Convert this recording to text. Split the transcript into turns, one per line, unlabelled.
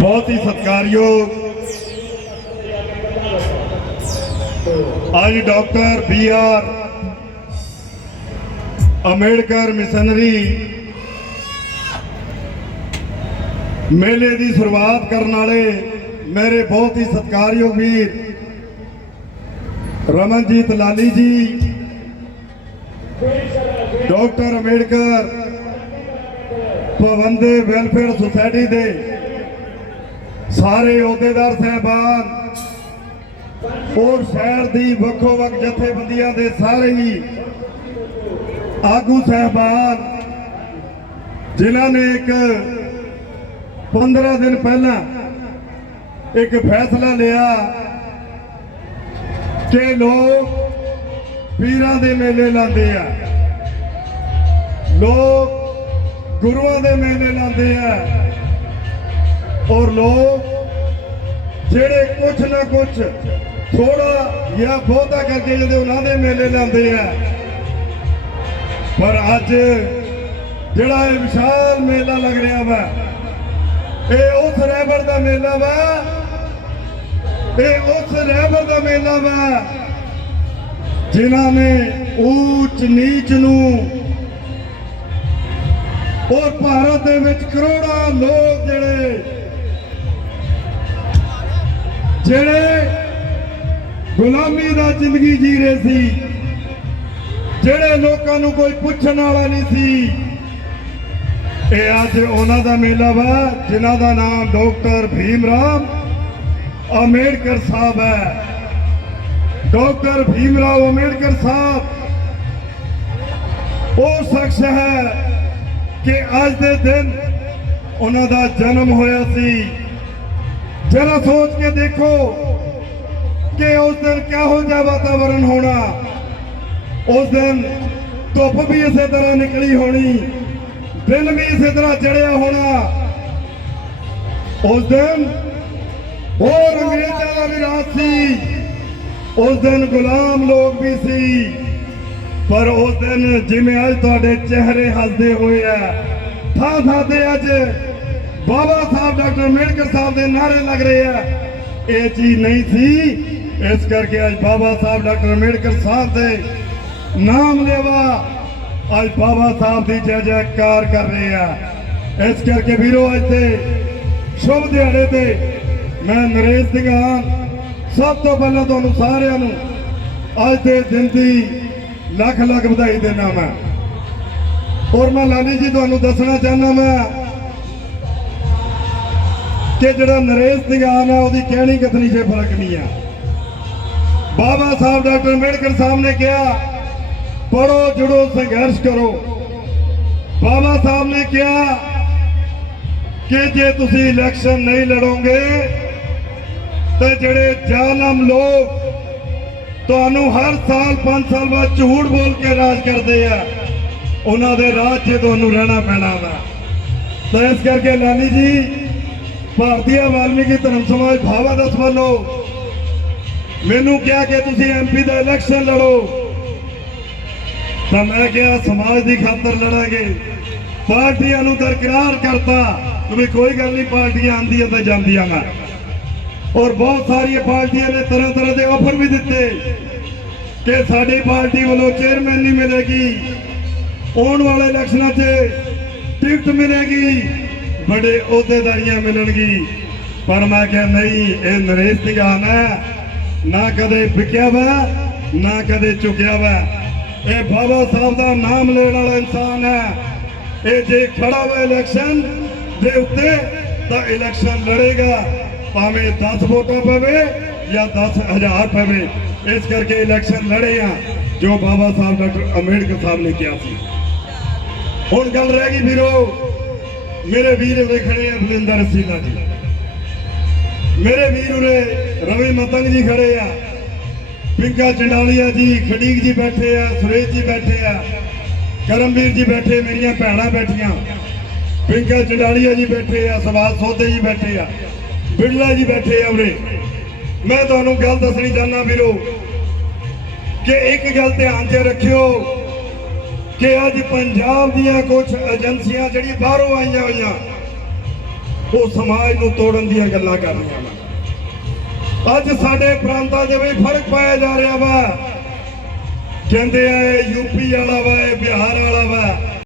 ਬਹੁਤ ਹੀ ਸਤਿਕਾਰਯੋਗ। ਅੱਜ doctor B R Ambedkar missionary ਮੇਲੇ ਦੀ ਸ਼ੁਰੂਆਤ ਕਰਨ ਵਾਲੇ ਮੇਰੇ ਬਹੁਤ ਹੀ ਸਤਿਕਾਰਯੋਗ ਵੀਰ ਰਮਨਜੀਤ ਲਾਲੀ ਜੀ, ਡਾਕਟਰ ਅੰਬੇਡਕਰ ਪਵੰਦੇ ਵੈਲਫੇਅਰ ਸੁਸਾਇਟੀ ਦੇ ਸਾਰੇ ਅਹੁਦੇਦਾਰ ਸਹਿਬਾਨ ਔਰ ਸ਼ਹਿਰ ਦੀ ਵੱਖੋ ਵੱਖ ਜਥੇਬੰਦੀਆਂ ਦੇ ਸਾਰੇ ਹੀ ਆਗੂ ਸਹਿਬਾਨ, ਜਿਨ੍ਹਾਂ ਨੇ ਇੱਕ 15 ਦਿਨ ਪਹਿਲਾਂ ਇੱਕ ਫੈਸਲਾ ਲਿਆ ਕਿ ਲੋਕ ਪੀਰਾਂ ਦੇ ਮੇਲੇ ਲਾਉਂਦੇ ਆ। ਲੋਕ ਗੁਰੂਆਂ ਦੇ ਮੇਲੇ ਲਾਉਂਦੇ ਆ। ਔਰ ਲੋਕ ਜਿਹੜੇ ਕੁਛ ਨਾ ਕੁਛ ਥੋੜਾ ਜਾਂ ਬਹੁਤਾ ਕਰਕੇ ਜਦੋਂ ਉਹਨਾਂ ਦੇ ਮੇਲੇ ਲਾਉਂਦੇ ਆ। ਪਰ ਅੱਜ ਜਿਹੜਾ ਇਹ ਵਿਸ਼ਾਲ ਮੇਲਾ ਲੱਗ ਰਿਹਾ ਵਾ, ਇਹ ਉਸ ਰਹਿਬਰ ਦਾ ਮੇਲਾ ਵਾ ਇਹ ਉਸ ਰਹਿਬਰ ਦਾ ਮੇਲਾ ਵਾ, ਜਿਨ੍ਹਾਂ ਨੇ ਊਚ ਨੀਚ ਨੂੰ ਔਰ ਭਾਰਤ ਦੇ ਵਿੱਚ ਕਰੋੜਾਂ ਲੋਕ ਜਿਹੜੇ ਜਿਹੜੇ ਗੁਲਾਮੀ ਦਾ ਜ਼ਿੰਦਗੀ ਜੀ ਰਹੇ ਸੀ, ਜਿਹੜੇ ਲੋਕਾਂ ਨੂੰ ਕੋਈ ਪੁੱਛਣ ਵਾਲਾ ਨਹੀਂ ਸੀ, ਇਹ ਅੱਜ ਉਹਨਾਂ ਦਾ ਮੇਲਾ ਵਾ, ਜਿਨ੍ਹਾਂ ਦਾ ਨਾਮ ਡਾਕਟਰ ਭੀਮ ਰਾਮ ਅੰਬੇਡਕਰ ਸਾਹਿਬ ਹੈ ਡਾਕਟਰ ਭੀਮ ਰਾਓ ਅੰਬੇਡਕਰ ਸਾਹਿਬ ਉਹ ਸ਼ਖਸ ਹੈ ਕਿ ਅੱਜ ਦੇ ਦਿਨ ਉਹਨਾਂ ਦਾ ਜਨਮ ਹੋਇਆ ਸੀ ਜਰਾ ਸੋਚ ਕੇ ਦੇਖੋ ਕਿ ਉਸ ਦਿਨ ਕਿਹੋ ਜਿਹਾ ਵਾਤਾਵਰਣ ਹੋਣਾ ਉਸ ਦਿਨ ਧੁੱਪ ਵੀ ਇਸੇ ਤਰ੍ਹਾਂ ਨਿਕਲੀ ਹੋਣੀ ਦਿਨ ਵੀ ਇਸੇ ਤਰ੍ਹਾਂ ਚੜਿਆ ਹੋਣਾ ਉਸ ਦਿਨ ਹੋਰ ਅੰਗਰੇਜ਼ਾਂ ਦਾ ਵੀ ਰਾਜ ਸੀ। ਉਸ ਦਿਨ ਗੁਲਾਮ ਲੋਕ ਵੀ ਸੀ। ਪਰ ਉਸ ਦਿਨ ਜਿਵੇਂ ਅੱਜ ਤੁਹਾਡੇ ਚਿਹਰੇ ਹੱਸਦੇ ਹੋਏ ਆ, ਥਾਂ ਥਾਂ ਤੇ ਅੱਜ ਬਾਬਾ ਸਾਹਿਬ ਡਾਕਟਰ ਅੰਬੇਡਕਰ ਸਾਹਿਬ ਦੇ ਨਾਰੇ ਲੱਗ ਰਹੇ ਆ। ਇਹ ਚੀਜ਼ ਨਹੀਂ ਸੀ। ਇਸ ਕਰਕੇ ਅੱਜ ਬਾਬਾ ਸਾਹਿਬ ਡਾਕਟਰ ਅੰਬੇਡਕਰ ਸਾਹਿਬ ਦੇ ਨਾਮ ਲੈਵਾ ਅੱਜ ਬਾਬਾ ਸਾਹਿਬ ਦੀ ਜੈ ਜੈਕਾਰ ਕਰ ਰਹੇ ਆ। ਇਸ ਕਰਕੇ ਵੀਰੋ, ਅੱਜ ਤੇ ਸ਼ੁਭ ਦਿਹਾੜੇ ਤੇ ਮੈਂ ਨਰੇਸ਼ ਸਿੰਘਾਂ ਸਭ ਤੋਂ ਪਹਿਲਾਂ ਤੁਹਾਨੂੰ ਸਾਰਿਆਂ ਨੂੰ ਅੱਜ ਦੇ ਦਿਨ ਦੀ ਲੱਖ ਲੱਖ ਵਧਾਈ ਦੇਣਾ ਮੈਂ। ਔਰ ਮੈਂ ਲਾਲੀ ਜੀ ਤੁਹਾਨੂੰ ਦੱਸਣਾ ਚਾਹੁੰਦਾ ਮੈਂ ਕਿ ਜਿਹੜਾ ਨਰੇਸ਼ ਸਿੰਘਾਨ ਹੈ ਉਹਦੀ ਕਹਿਣੀ ਕਥਨੀ 'ਚ ਫ਼ਰਕ ਨਹੀਂ ਆ। ਬਾਬਾ ਸਾਹਿਬ ਡਾਕਟਰ ਅੰਬੇਡਕਰ ਸਾਹਿਬ ਨੇ ਕਿਹਾ ਪੜੋ ਜੁੜੋ, ਸੰਘਰਸ਼ ਕਰੋ। ਬਾਬਾ ਸਾਹਿਬ ਨੇ ਕਿਹਾ ਕਿ ਜੇ ਤੁਸੀਂ ਇਲੈਕਸ਼ਨ ਨਹੀਂ ਲੜੋਗੇ ਤੇ ਜਿਹੜੇ ਜ਼ਾਲਮ ਲੋਕ ਤੁਹਾਨੂੰ ਹਰ ਸਾਲ 5 ਸਾਲ ਬਾਅਦ ਝੂਠ ਬੋਲ ਕੇ ਰਾਜ ਕਰਦੇ ਆ, ਉਹਨਾਂ ਦੇ ਰਾਜ 'ਚ ਤੁਹਾਨੂੰ ਰਹਿਣਾ ਪੈਣਾ ਵਾ। ਤਾਂ ਇਸ ਕਰਕੇ ਲਾਲੀ ਜੀ, ਭਾਰਤੀ ਵਾਲਮੀਕੀ ਧਰਮ ਸਮਾਜ ਭਾਵਾ ਦਸ ਵੱਲੋਂ ਮੈਨੂੰ ਕਿਹਾ ਕਿ ਤੁਸੀਂ ਐਮਪੀ ਦਾ ਇਲੈਕਸ਼ਨ ਲੜੋ। ਤਾਂ ਮੈਂ ਕਿਹਾ ਸਮਾਜ ਦੀ ਖਾਤਰ ਲੜਾਂਗੇ। ਪਾਰਟੀਆਂ ਨੂੰ ਦਰਕਰਾਰ ਕਰਤਾ ਕਿ ਕੋਈ ਗੱਲ ਨਹੀਂ, ਪਾਰਟੀਆਂ ਆਂਦੀਆਂ ਤਾਂ ਜਾਂਦੀਆਂ ਮੈਂ ਔਰ ਬਹੁਤ ਸਾਰੀਆਂ ਪਾਰਟੀਆਂ ਨੇ ਤਰ੍ਹਾਂ ਤਰ੍ਹਾਂ ਦੇ ਆਫਰ ਵੀ ਦਿੱਤੇ ਕਿ ਸਾਡੀ ਪਾਰਟੀ ਵੱਲੋਂ ਚੇਅਰਮੈਨ ਨਹੀਂ ਮਿਲੇਗੀ। ਆਉਣ ਵਾਲੇ ਇਲੈਕਸ਼ਨਾਂ 'ਚ ਟਿਕਟ ਮਿਲੇਗੀ ਬੜੇ ਅਹੁਦੇਦਾਰੀਆਂ ਮਿਲਣਗੀ ਪਰ ਮੈਂ ਕਿਹਾ, ਨਹੀਂ, ਇਹ ਨਰੇਸ਼ ਸਿੰਘਾਨ ਹੈ ਨਾ ਕਦੇ ਵਿਕਿਆ ਵਾ, ਨਾ ਕਦੇ ਚੁੱਕਿਆ ਵਾ। ਇਹ ਬਾਬਾ ਸਾਹਿਬ ਦਾ ਨਾਮ ਲੈਣ ਵਾਲਾ ਇਨਸਾਨ ਹੈ। ਇਹ ਜੇ ਖੜਾ ਵਾ ਇਲੈਕਸ਼ਨ ਦੇ ਉੱਤੇ, ਤਾਂ ਇਲੈਕਸ਼ਨ ਲੜੇਗਾ। ਭਾਵੇਂ 10 ਵੋਟਾਂ ਪਵੇ ਜਾਂ 10000 ਪਵੇ, ਇਸ ਕਰਕੇ ਇਲੈਕਸ਼ਨ ਲੜੇ ਆ ਜੋ ਬਾਬਾ ਸਾਹਿਬ ਡਾਕਟਰ ਅੰਬੇਡਕਰ ਸਾਹਿਬ ਨੇ ਕਿਹਾ ਸੀ। ਹੁਣ ਗੱਲ ਰਹਿ ਗਈ ਵੀਰੋ, ਮੇਰੇ ਵੀਰ ਉਰੇ ਖੜੇ ਆ ਬਲਿੰਦਰ ਸਿੰਘਾ ਜੀ। ਮੇਰੇ ਵੀਰ ਉਰੇ ਰਵੀ ਮਤੰਗ ਜੀ ਖੜੇ ਆ। ਪਿੰਕਾ ਚੰਡਾਲੀਆ ਜੀ, ਖੜੀਕ ਜੀ ਬੈਠੇ ਆ, ਸੁਰੇਸ਼ ਜੀ ਬੈਠੇ ਆ, ਕਰਮਵੀਰ ਜੀ ਬੈਠੇ, ਮੇਰੀਆਂ ਭੈਣਾਂ ਬੈਠੀਆਂ। ਪਿੰਕਾ ਚੰਡਾਲੀਆ ਜੀ ਬੈਠੇ ਆ ਸਵਾਦ ਸੋਦੇ ਜੀ ਬੈਠੇ ਆ। ਬਿੜਲਾ ਜੀ ਬੈਠੇ ਆ ਉਰੇ। ਮੈਂ ਤੁਹਾਨੂੰ ਗੱਲ ਦੱਸਣੀ ਚਾਹੁੰਦਾ ਵੀਰੋ, ਕਿ ਇੱਕ ਗੱਲ ਧਿਆਨ 'ਚ ਰੱਖਿਓ ਕਿ ਅੱਜ ਪੰਜਾਬ ਦੀਆਂ ਕੁਝ ਏਜੰਸੀਆਂ ਜਿਹੜੀ ਬਾਹਰੋਂ ਆਈਆਂ ਹੋਈਆਂ, ਉਹ ਸਮਾਜ ਨੂੰ ਤੋੜਨ ਦੀਆਂ ਗੱਲਾਂ ਕਰ ਰਹੀਆਂ ਵਾ ਅੱਜ ਸਾਡੇ ਪ੍ਰਾਂਤਾਂ ਦੇ ਵਿੱਚ ਫ਼ਰਕ ਪਾਇਆ ਜਾ ਰਿਹਾ ਵਾ। ਕਹਿੰਦੇ ਆ, ਇਹ ਯੂਪੀ ਵਾਲਾ ਵਾ, ਇਹ ਬਿਹਾਰ ਵਾਲਾ ਵਾ।